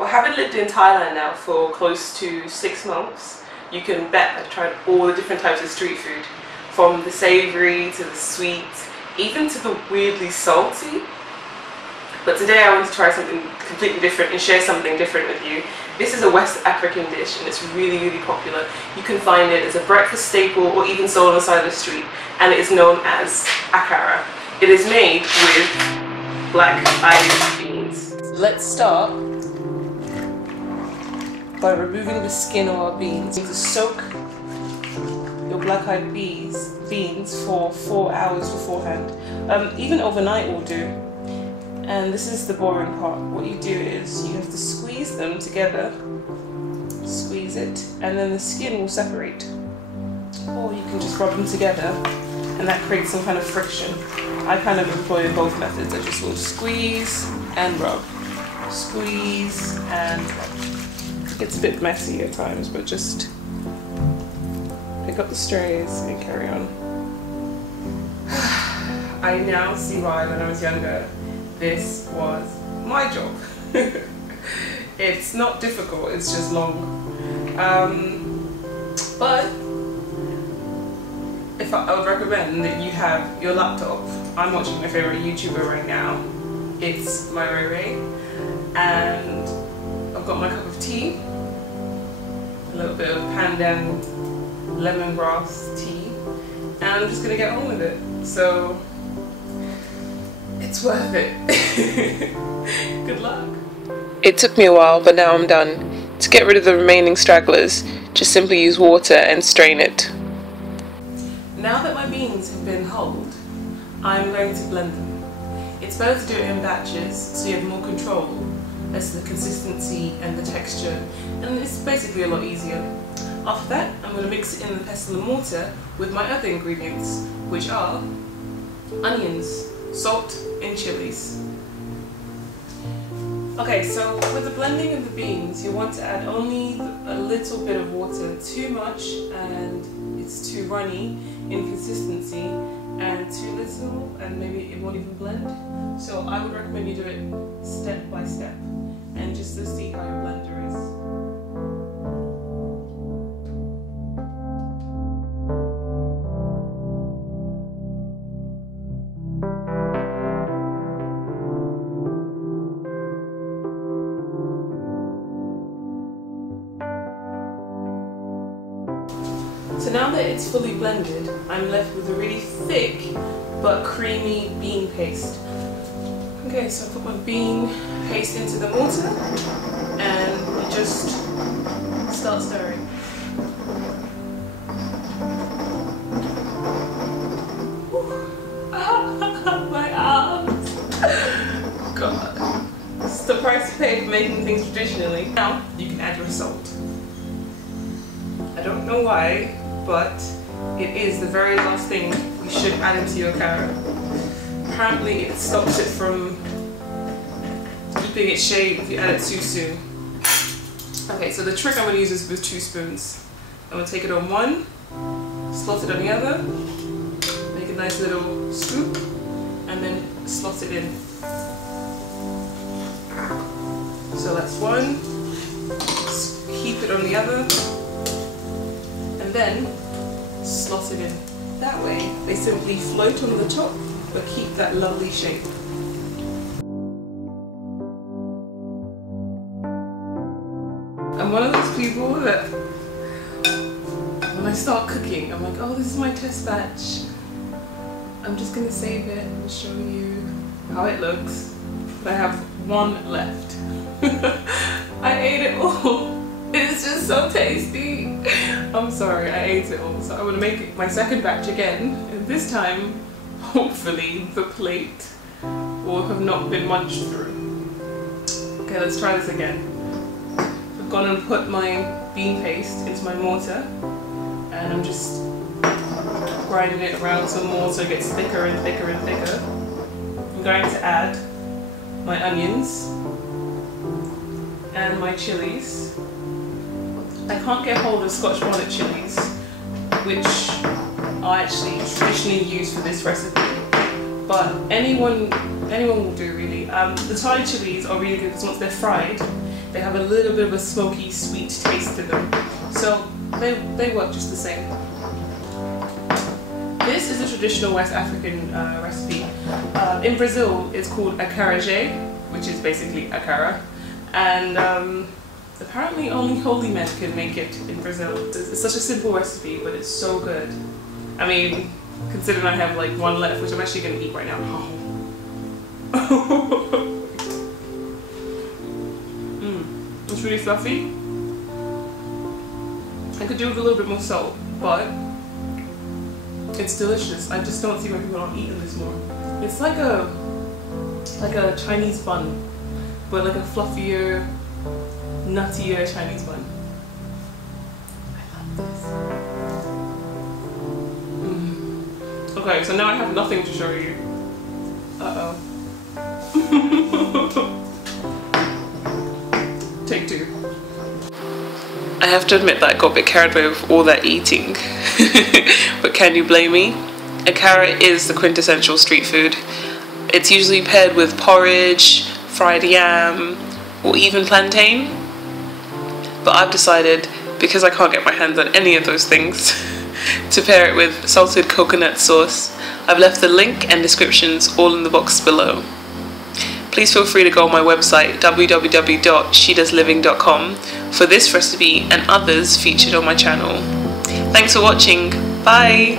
Well, having lived in Thailand now for close to 6 months, you can bet I've tried all the different types of street food, from the savoury to the sweet, even to the weirdly salty. But today I want to try something completely different and share something different with you. This is a West African dish and it's really popular. You can find it as a breakfast staple or even sold on the side of the street, and it is known as Akara. It is made with black-eyed beans. Let's start by removing the skin of our beans. You need to soak your black-eyed beans for 4 hours beforehand. Even overnight will do. And this is the boring part. What you do is you have to squeeze them together, squeeze it, and then the skin will separate. Or you can just rub them together and that creates some kind of friction. I kind of employ both methods. I just will squeeze and rub. Squeeze and rub. It gets a bit messy at times, but just pick up the strays and carry on. I now see why when I was younger this was my job. It's not difficult, it's just long. But if I would recommend that you have your laptop. I'm watching my favorite YouTuber right now. It's my Ray, and I've got my cup of tea, a little bit of pandan lemongrass tea, and I'm just gonna get on with it. So it's worth it. Good luck. It took me a while, but now I'm done. To get rid of the remaining stragglers, just simply use water and strain it. Now that my beans have been hulled, I'm going to blend them. It's better to do it in batches so you have more control as to the consistency and the texture, and it's basically a lot easier. After that, I'm going to mix it in the pestle and mortar with my other ingredients, which are onions, salt and chilies. Okay, so with the blending of the beans, you want to add only a little bit of water. Too much and it's too runny in consistency, and too little and maybe it won't even blend. So I would recommend you do it step by step and just to see how your blender is. So now that it's fully blended, I'm left with a really thick but creamy bean paste. Okay, so I put my bean paste into the mortar and just start stirring. My arms! God. It's the price you pay for making things traditionally. Now you can add your salt. I don't know why, but it is the very last thing you should add into your akara. Apparently it stops it from keeping its shape if you add it too soon. Okay, so the trick I'm going to use is with 2 spoons. I'm going to take it on one, slot it on the other, make a nice little scoop, and then slot it in. So that's one, keep it on the other, and then slot it in. That way they simply float on the top but keep that lovely shape. I'm one of those people that when I start cooking I'm like, oh, this is my test batch, I'm just gonna save it and show you how it looks, but I have one left. I ate it all. It's just so tasty. I'm sorry, I ate it all. So I'm going to make my second batch again. And this time, hopefully, the plate will have not been munched through. Okay, let's try this again. I've gone and put my bean paste into my mortar. And I'm just grinding it around some more so it gets thicker and thicker and thicker. I'm going to add my onions and my chilies. I can't get hold of Scotch bonnet chilies, which are actually traditionally used for this recipe, but anyone will do really. The Thai chilies are really good because once they're fried, They have a little bit of a smoky, sweet taste to them. So they work just the same. This is a traditional West African recipe. In Brazil, it's called Acaraje, which is basically Akara. And apparently only holy men can make it in Brazil. It's such a simple recipe, but it's so good. I mean, considering I have like one left, which I'm actually going to eat right now. It's really fluffy. I could do with a little bit more salt, but it's delicious. I just don't see why people aren't eating this more. It's like a Chinese bun, but like a fluffier, nuttier Chinese bun. I love this. Okay, so now I have nothing to show you. Uh-oh. Take two. I have to admit that I got a bit carried away with all that eating. But can you blame me? Akara is the quintessential street food. It's usually paired with porridge, fried yam, or even plantain. But I've decided, because I can't get my hands on any of those things, to pair it with salted coconut sauce. I've left the link and descriptions all in the box below. Please feel free to go on my website www.SheDoesLiving.com for this recipe and others featured on my channel. Thanks for watching. Bye!